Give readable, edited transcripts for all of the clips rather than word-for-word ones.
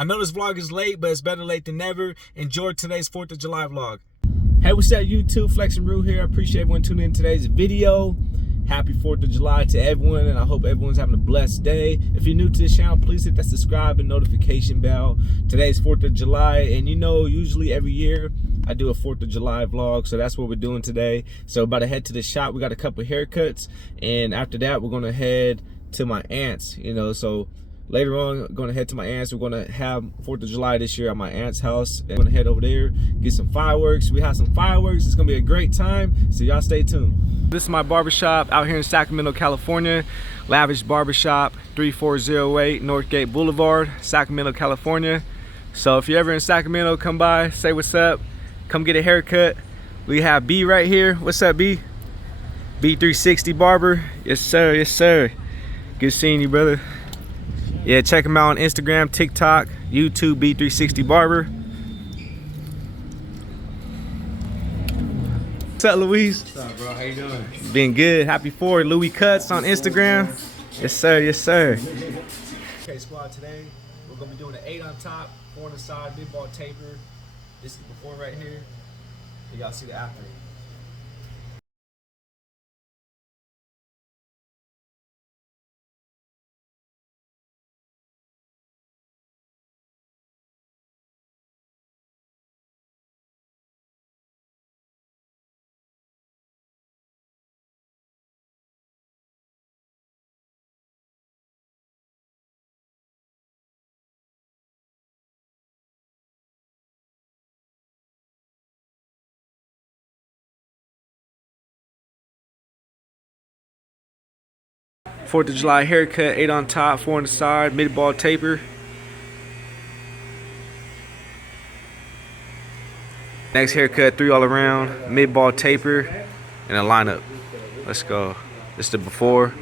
I know this vlog is late, but it's better late than never. Enjoy today's 4th of July vlog. Hey, what's up YouTube? Flexxinruee here. I appreciate everyone tuning in today's video. Happy 4th of July to everyone, and I hope everyone's having a blessed day. If you're new to this channel, please hit that subscribe and notification bell. Today's 4th of July, and you know, usually every year I do a 4th of July vlog, so that's what we're doing today. So about to head to the shop. We got a couple haircuts, and after that, we're gonna head to my aunt's, you know, so later on, I'm gonna head to my aunt's. We're gonna have 4th of July this year at my aunt's house. I'm gonna head over there, get some fireworks. We have some fireworks. It's gonna be a great time, so y'all stay tuned. This is my barbershop out here in Sacramento, California. Lavish Barbershop, 3408 Northgate Boulevard, Sacramento, California. So if you're ever in Sacramento, come by, say what's up, come get a haircut. We have B right here. What's up, B? B360 Barber. Yes, sir, yes, sir. Good seeing you, brother. Yeah, check him out on Instagram, TikTok, YouTube, B360 Barber. What's up, Louise? What's up, bro? How you doing? Been good. Happy 4th. Louis Cuts on Instagram. Yes, sir. Yes, sir. Okay, squad. Today we're gonna be doing an 8 on top, 4 on the side, big ball taper. This is before right here. And y'all see the after. Fourth of July haircut, 8 on top, 4 on the side, mid ball taper. Next haircut, 3 all around, mid ball taper, and a lineup. Let's go. This is the before.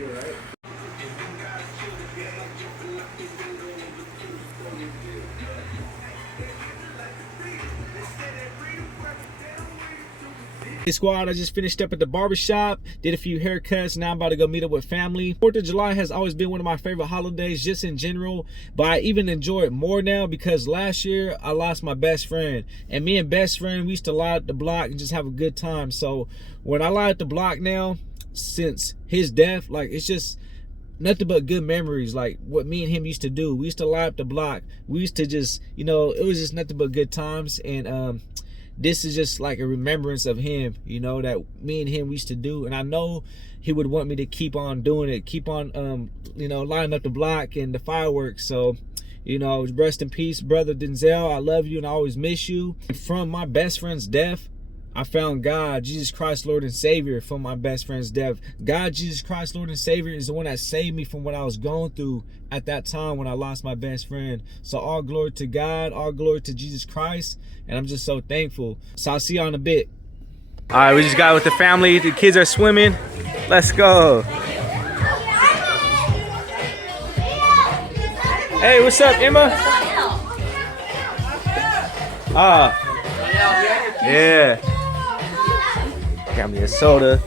Hey squad, I just finished up at the barbershop, did a few haircuts. Now I'm about to go meet up with family. 4th of July has always been one of my favorite holidays just in general, but I even enjoy it more now because last year I lost my best friend, and me and best friend, we used to lie at the block and just have a good time. So when I lie at the block now, since his death, like, it's just nothing but good memories. Like what me and him used to do, we used to lie up the block, we used to just, you know, it was just nothing but good times. And this is just like a remembrance of him, you know, that me and him we used to do. And I know he would want me to keep on doing it, keep on, you know, lining up the block and the fireworks. So, you know, rest in peace, brother Denzel. I love you and I always miss you. And from my best friend's death, I found God, Jesus Christ, Lord and Savior, from my best friend's death. God, Jesus Christ, Lord and Savior, is the one that saved me from what I was going through at that time when I lost my best friend. So all glory to God, all glory to Jesus Christ, and I'm just so thankful. So I'll see you in a bit. All right, we just got with the family. The kids are swimming. Let's go. Hey, what's up, Emma? Yeah. Got me a soda.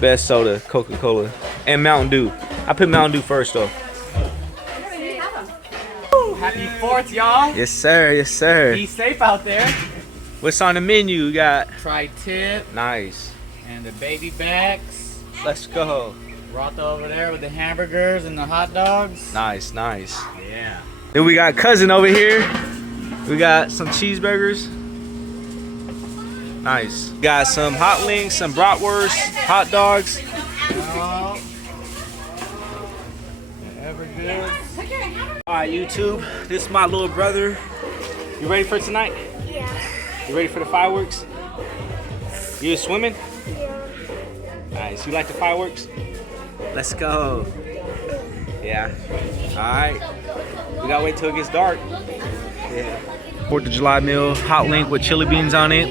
Best soda, Coca-Cola, and Mountain Dew. I put Mountain Dew first though. Happy 4th, y'all. Yes sir, yes sir. Be safe out there. What's on the menu? We got Tri-tip. Nice. And the baby backs. Let's go. Rotha over there with the hamburgers and the hot dogs. Nice, nice. Yeah. Then we got cousin over here. We got some cheeseburgers. Nice. Got some hot links, some bratwurst, hot dogs. Oh. Ever good. All right, YouTube. This is my little brother. You ready for tonight? Yeah. You ready for the fireworks? You swimming? Yeah. Nice. You like the fireworks? Let's go. Yeah. All right. We gotta wait till it gets dark. Yeah. 4th of July meal, hot link with chili beans on it,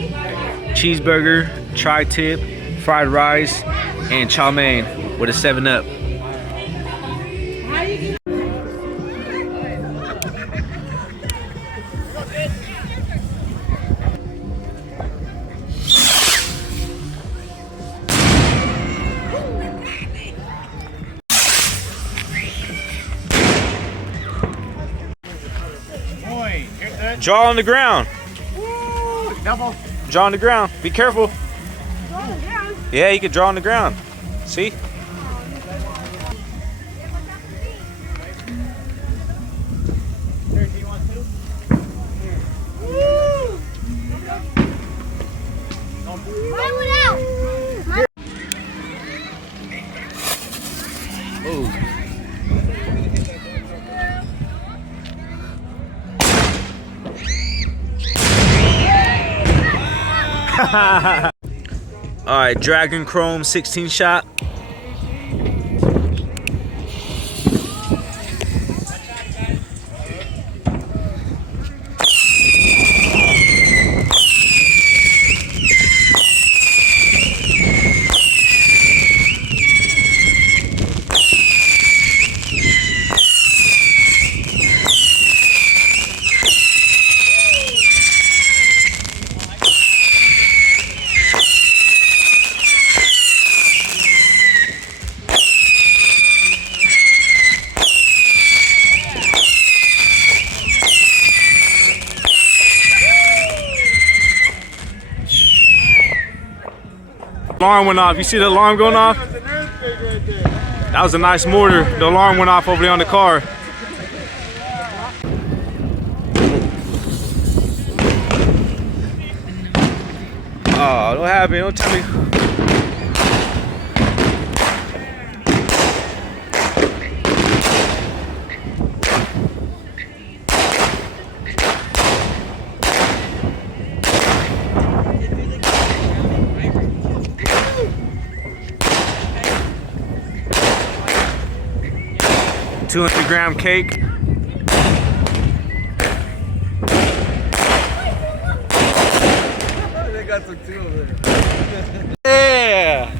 cheeseburger, tri-tip, fried rice, and chow mein with a 7-Up. Draw on the ground. Woo, double. Draw on the ground. Be careful. Draw on the ground. Yeah, you can draw on the ground. See? Mine went out. Ooh. All right, Dragon Chrome 16 shot. Alarm went off. You see the alarm going off? That was a nice mortar. The alarm went off over there on the car. Oh, don't have me. Don't tell me. $200-gram cake. They got some too over there. Yeah.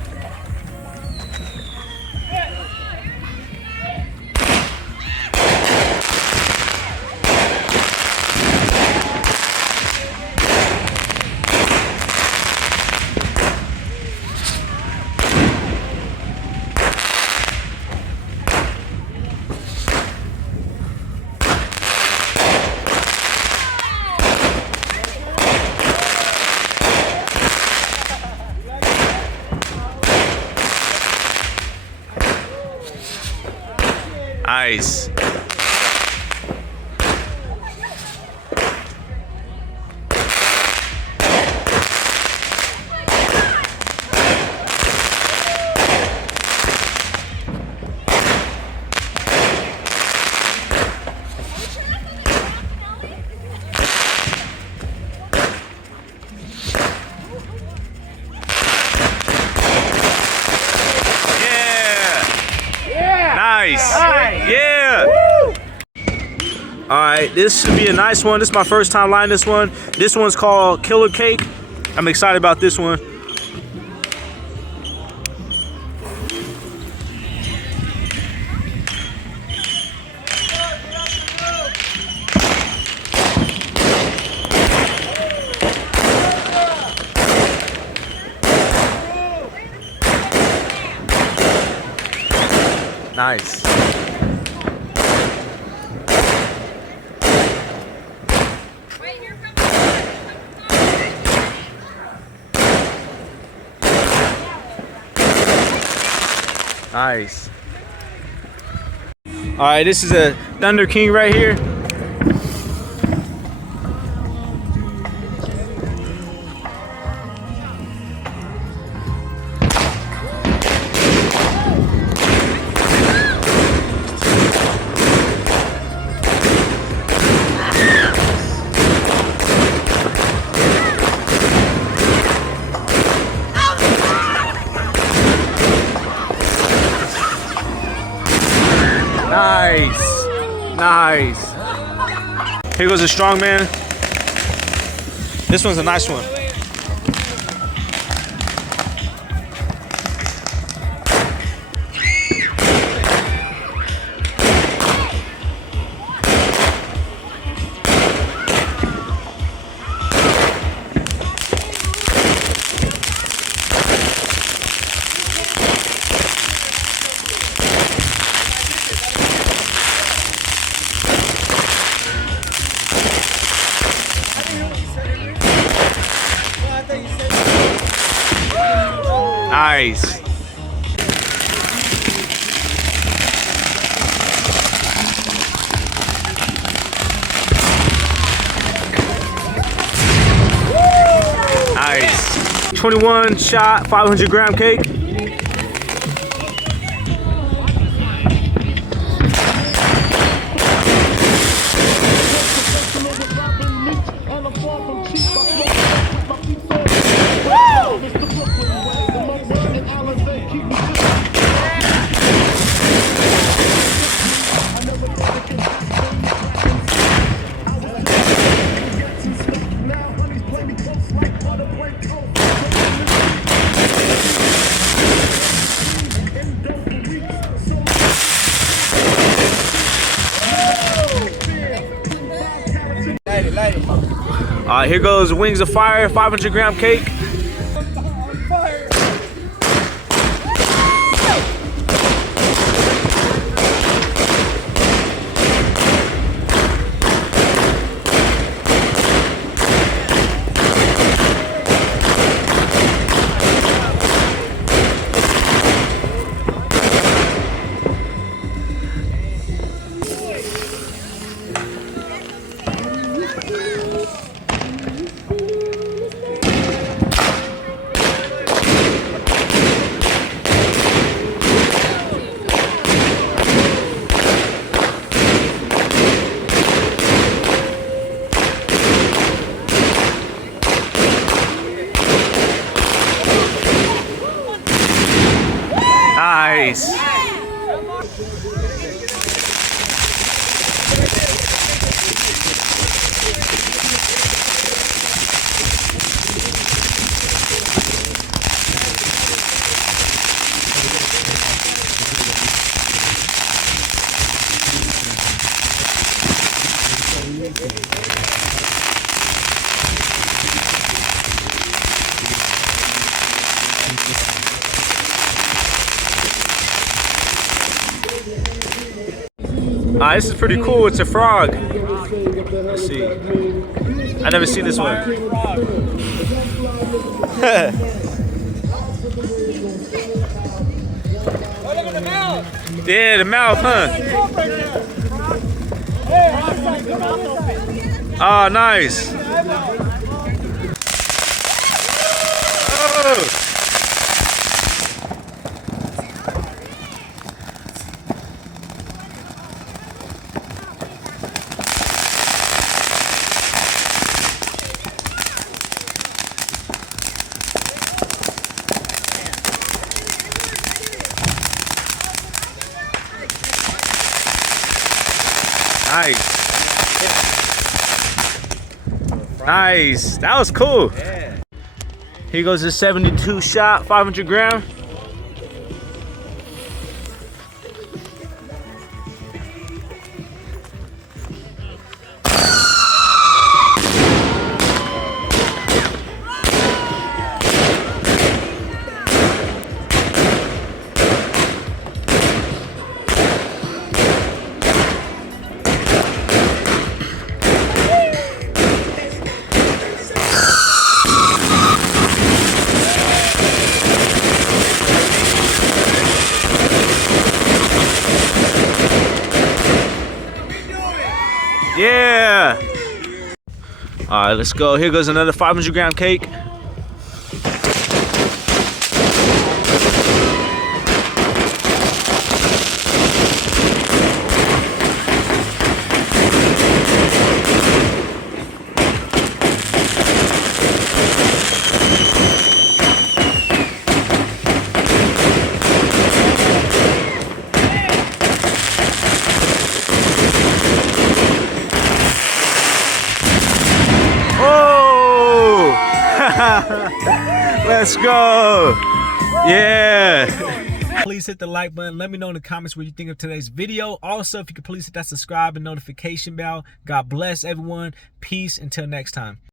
Nice. Nice. Yeah. Woo. All right, this should be a nice one. This is my first time lighting this one. This one's called Killer Cake. I'm excited about this one. Nice. Nice. All right, this is a Thunder King right here. Nice, nice. Here goes a strongman. This one's a nice one. Nice. Nice. 21 shot, 500 gram cake. Here goes Wings of Fire, 500 gram cake. Nice. This is pretty cool. It's a frog. Let's see. I never seen this one. Yeah, the mouth, huh? Oh, nice. Oh. Nice. Nice. That was cool. Yeah. Here goes the 72 shot, 500 gram. Yeah. All right, let's go. Here goes another 500 gram cake. Let's go. Yeah. Please hit the like button. Let me know in the comments what you think of today's video. Also, if you could please hit that subscribe and notification bell. God bless everyone. Peace. Until next time.